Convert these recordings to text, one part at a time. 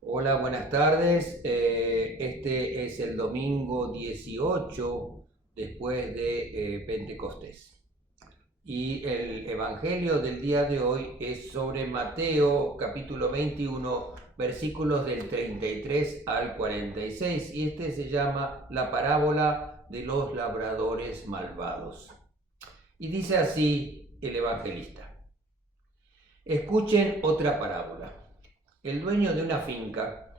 Hola, buenas tardes. Este es el domingo 18 después de Pentecostés. Y el evangelio del día de hoy es sobre Mateo capítulo 21, versículos del 33 al 46. Y este se llama la parábola de los labradores malvados. Y dice así el evangelista: Escuchen otra parábola. El dueño de una finca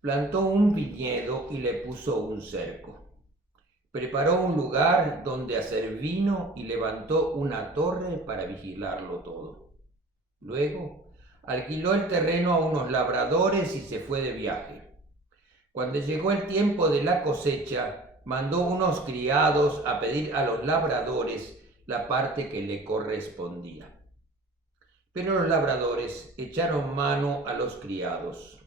plantó un viñedo y le puso un cerco. Preparó un lugar donde hacer vino y levantó una torre para vigilarlo todo. Luego alquiló el terreno a unos labradores y se fue de viaje. Cuando llegó el tiempo de la cosecha, mandó unos criados a pedir a los labradores la parte que le correspondía. Pero los labradores echaron mano a los criados.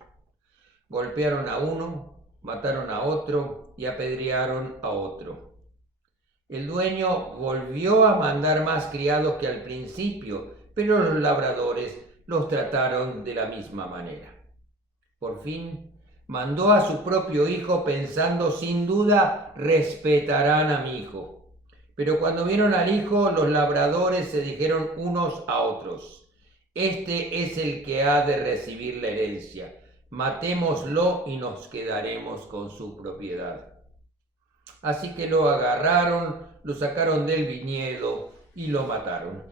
Golpearon a uno, mataron a otro y apedrearon a otro. El dueño volvió a mandar más criados que al principio, pero los labradores los trataron de la misma manera. Por fin mandó a su propio hijo pensando: sin duda respetarán a mi hijo. Pero cuando vieron al hijo, los labradores se dijeron unos a otros: este es el que ha de recibir la herencia. Matémoslo y nos quedaremos con su propiedad. Así que lo agarraron, lo sacaron del viñedo y lo mataron.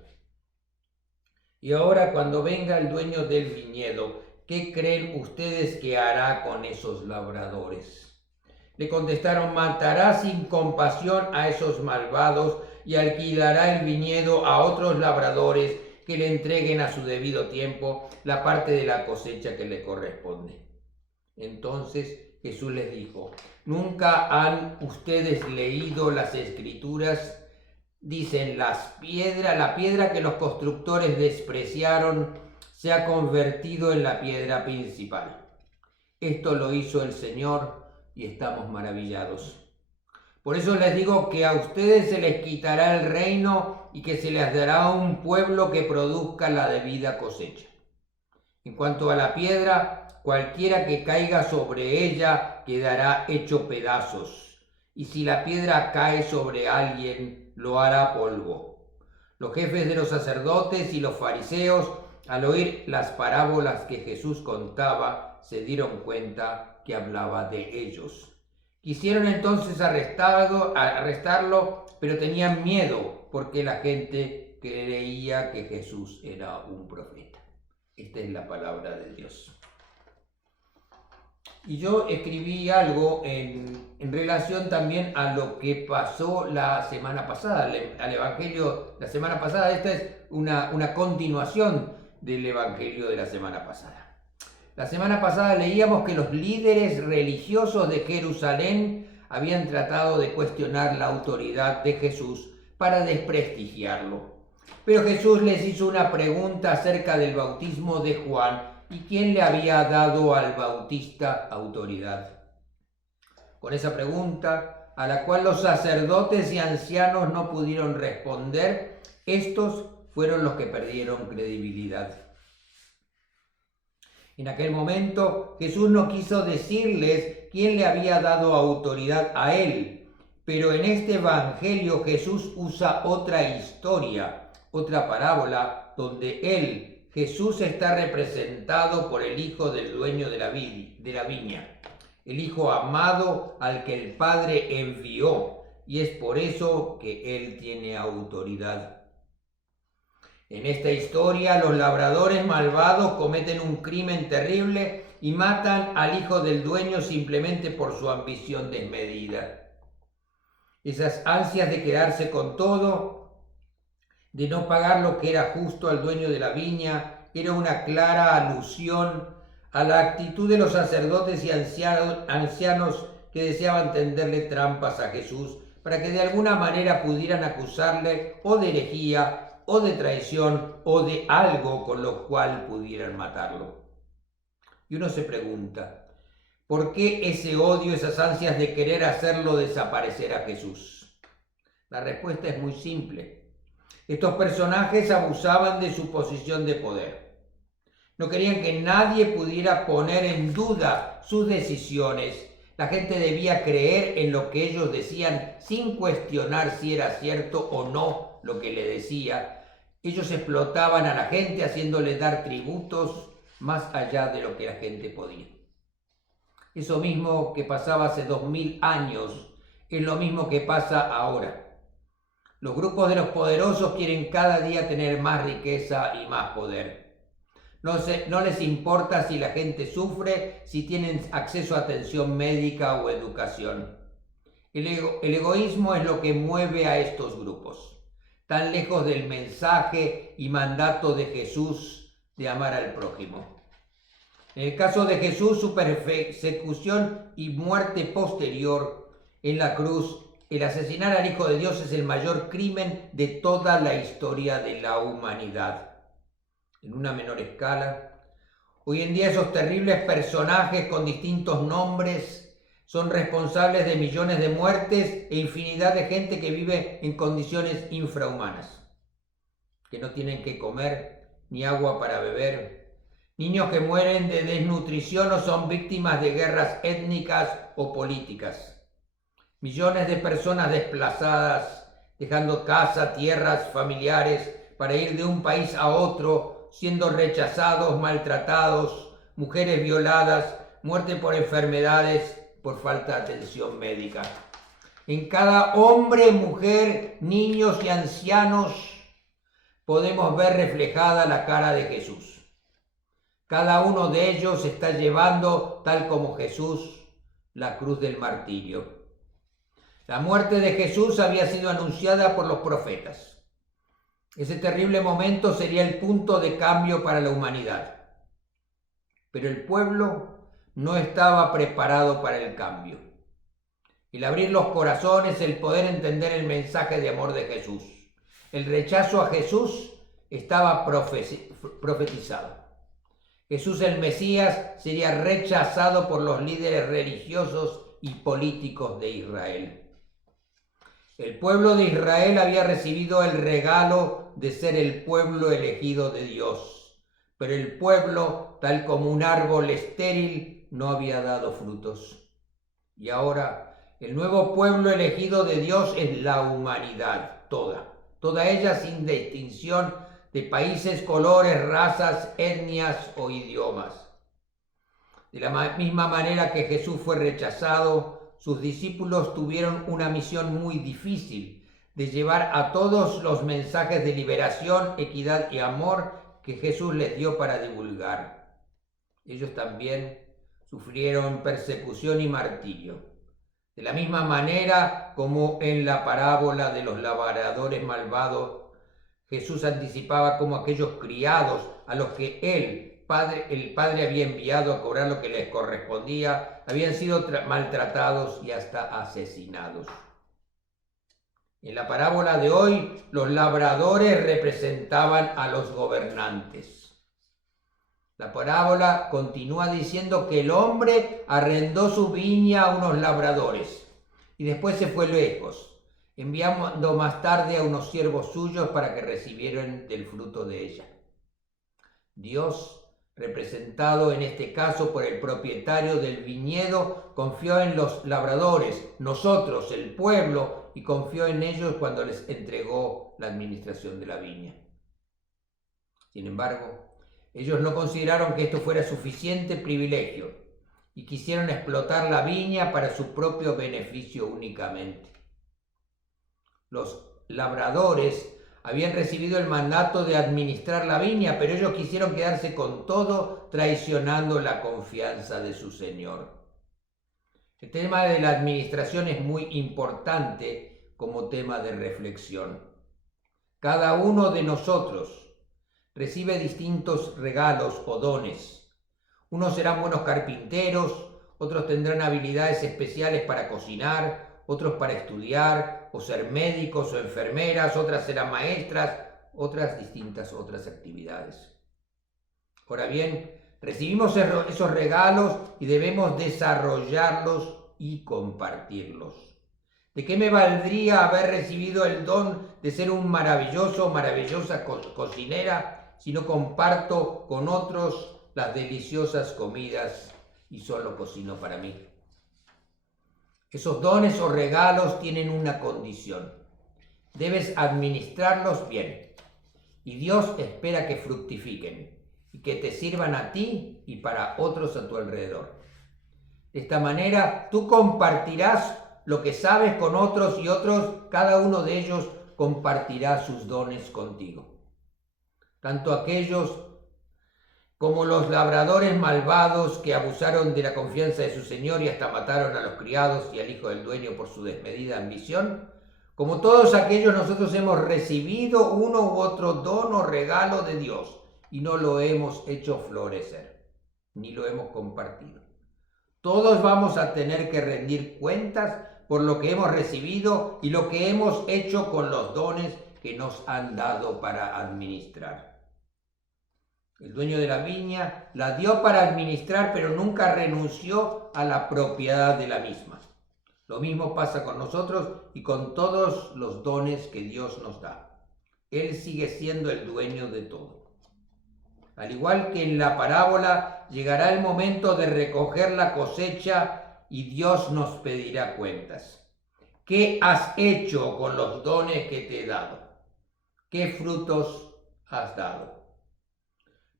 Y ahora, cuando venga el dueño del viñedo, ¿qué creen ustedes que hará con esos labradores? Le contestaron: matará sin compasión a esos malvados y alquilará el viñedo a otros labradores que le entreguen a su debido tiempo la parte de la cosecha que le corresponde. Entonces Jesús les dijo: ¿nunca han ustedes leído las Escrituras? Dicen: la piedra que los constructores despreciaron se ha convertido en la piedra principal. Esto lo hizo el Señor y estamos maravillados. Por eso les digo que a ustedes se les quitará el reino y que se les dará un pueblo que produzca la debida cosecha. En cuanto a la piedra, cualquiera que caiga sobre ella quedará hecho pedazos, y si la piedra cae sobre alguien, lo hará polvo. Los jefes de los sacerdotes y los fariseos, al oír las parábolas que Jesús contaba, se dieron cuenta que hablaba de ellos. Quisieron entonces arrestarlo, pero tenían miedo porque la gente creía que Jesús era un profeta. Esta es la palabra de Dios. Y yo escribí algo en relación también a lo que pasó la semana pasada, al Evangelio la semana pasada. Esta es una continuación del Evangelio de la semana pasada. La semana pasada leíamos que los líderes religiosos de Jerusalén habían tratado de cuestionar la autoridad de Jesús para desprestigiarlo. Pero Jesús les hizo una pregunta acerca del bautismo de Juan y quién le había dado al bautista autoridad. Con esa pregunta, a la cual los sacerdotes y ancianos no pudieron responder, estos fueron los que perdieron credibilidad. En aquel momento Jesús no quiso decirles quién le había dado autoridad a él, pero en este evangelio Jesús usa otra historia, otra parábola, donde él, Jesús, está representado por el hijo del dueño de la viña, el hijo amado al que el Padre envió, y es por eso que él tiene autoridad. En esta historia, los labradores malvados cometen un crimen terrible y matan al hijo del dueño simplemente por su ambición desmedida. Esas ansias de quedarse con todo, de no pagar lo que era justo al dueño de la viña, era una clara alusión a la actitud de los sacerdotes y ancianos que deseaban tenderle trampas a Jesús para que de alguna manera pudieran acusarle o de herejía, o de traición, o de algo con lo cual pudieran matarlo. Y uno se pregunta: ¿por qué ese odio, esas ansias de querer hacerlo desaparecer a Jesús? La respuesta es muy simple. Estos personajes abusaban de su posición de poder. No querían que nadie pudiera poner en duda sus decisiones. La gente debía creer en lo que ellos decían sin cuestionar si era cierto o no lo que le decía. Ellos explotaban a la gente haciéndole dar tributos más allá de lo que la gente podía. Eso mismo que pasaba hace 2000 años es lo mismo que pasa ahora. Los grupos de los poderosos quieren cada día tener más riqueza y más poder. No les importa si la gente sufre, si tienen acceso a atención médica o educación. El egoísmo es lo que mueve a estos grupos, tan lejos del mensaje y mandato de Jesús de amar al prójimo. En el caso de Jesús, su persecución y muerte posterior en la cruz, el asesinar al Hijo de Dios es el mayor crimen de toda la historia de la humanidad. En una menor escala, hoy en día esos terribles personajes con distintos nombres son responsables de millones de muertes e infinidad de gente que vive en condiciones infrahumanas, que no tienen que comer ni agua para beber, niños que mueren de desnutrición o son víctimas de guerras étnicas o políticas, millones de personas desplazadas, dejando casa, tierras, familiares, para ir de un país a otro, siendo rechazados, maltratados, mujeres violadas, muerte por enfermedades, por falta de atención médica. En cada hombre, mujer, niños y ancianos podemos ver reflejada la cara de Jesús. Cada uno de ellos está llevando, tal como Jesús, la cruz del martirio. La muerte de Jesús había sido anunciada por los profetas. Ese terrible momento sería el punto de cambio para la humanidad. Pero el pueblo no estaba preparado para el cambio. El abrir los corazones, el poder entender el mensaje de amor de Jesús. El rechazo a Jesús estaba profetizado. Jesús el Mesías sería rechazado por los líderes religiosos y políticos de Israel. El pueblo de Israel había recibido el regalo de ser el pueblo elegido de Dios, pero el pueblo, tal como un árbol estéril, no había dado frutos. Y ahora, el nuevo pueblo elegido de Dios es la humanidad, toda ella sin distinción de países, colores, razas, etnias o idiomas. De la misma manera que Jesús fue rechazado, sus discípulos tuvieron una misión muy difícil de llevar a todos los mensajes de liberación, equidad y amor que Jesús les dio para divulgar. Ellos también sufrieron persecución y martirio. De la misma manera como en la parábola de los labradores malvados, Jesús anticipaba como aquellos criados a los que el Padre había enviado a cobrar lo que les correspondía, habían sido maltratados y hasta asesinados. En la parábola de hoy, los labradores representaban a los gobernantes. La parábola continúa diciendo que el hombre arrendó su viña a unos labradores y después se fue lejos, enviando más tarde a unos siervos suyos para que recibieran del fruto de ella. Dios, representado en este caso por el propietario del viñedo, confió en los labradores, nosotros, el pueblo, y confió en ellos cuando les entregó la administración de la viña. Sin embargo, ellos no consideraron que esto fuera suficiente privilegio y quisieron explotar la viña para su propio beneficio únicamente. Los labradores habían recibido el mandato de administrar la viña, pero ellos quisieron quedarse con todo, traicionando la confianza de su señor. El tema de la administración es muy importante como tema de reflexión. Cada uno de nosotros recibe distintos regalos o dones. Unos serán buenos carpinteros, otros tendrán habilidades especiales para cocinar, otros para estudiar o ser médicos o enfermeras, otras serán maestras, otras distintas otras actividades. Ahora bien, recibimos esos regalos y debemos desarrollarlos y compartirlos. ¿De qué me valdría haber recibido el don de ser un maravillosa cocinera sino comparto con otros las deliciosas comidas y solo cocino para mí. Esos dones o regalos tienen una condición: debes administrarlos bien, y Dios espera que fructifiquen y que te sirvan a ti y para otros a tu alrededor. De esta manera tú compartirás lo que sabes con otros y cada uno de ellos compartirá sus dones contigo. Tanto aquellos como los labradores malvados que abusaron de la confianza de su señor y hasta mataron a los criados y al hijo del dueño por su desmedida ambición, como todos aquellos, nosotros hemos recibido uno u otro don o regalo de Dios y no lo hemos hecho florecer, ni lo hemos compartido. Todos vamos a tener que rendir cuentas por lo que hemos recibido y lo que hemos hecho con los dones que nos han dado para administrar. El dueño de la viña la dio para administrar, pero nunca renunció a la propiedad de la misma. Lo mismo pasa con nosotros y con todos los dones que Dios nos da. Él sigue siendo el dueño de todo. Al igual que en la parábola, llegará el momento de recoger la cosecha y Dios nos pedirá cuentas. ¿Qué has hecho con los dones que te he dado? ¿Qué frutos has dado?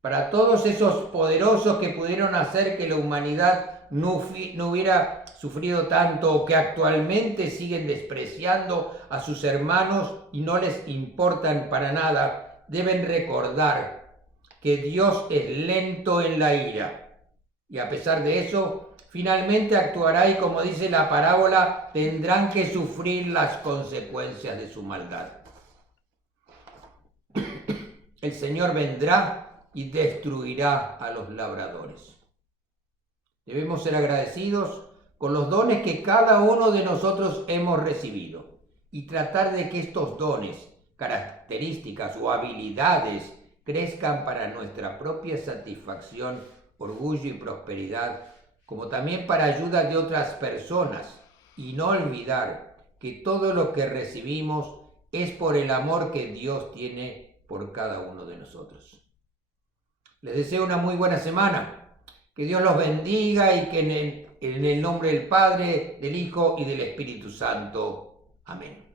Para todos esos poderosos que pudieron hacer que la humanidad no hubiera sufrido tanto, o que actualmente siguen despreciando a sus hermanos y no les importan para nada, deben recordar que Dios es lento en la ira y a pesar de eso finalmente actuará, y como dice la parábola, tendrán que sufrir las consecuencias de su maldad. El Señor vendrá y destruirá a los labradores. Debemos ser agradecidos con los dones que cada uno de nosotros hemos recibido y tratar de que estos dones, características o habilidades crezcan para nuestra propia satisfacción, orgullo y prosperidad, como también para ayuda de otras personas, y no olvidar que todo lo que recibimos es por el amor que Dios tiene por cada uno de nosotros. Les deseo una muy buena semana. Que Dios los bendiga y que en el nombre del Padre, del Hijo y del Espíritu Santo. Amén.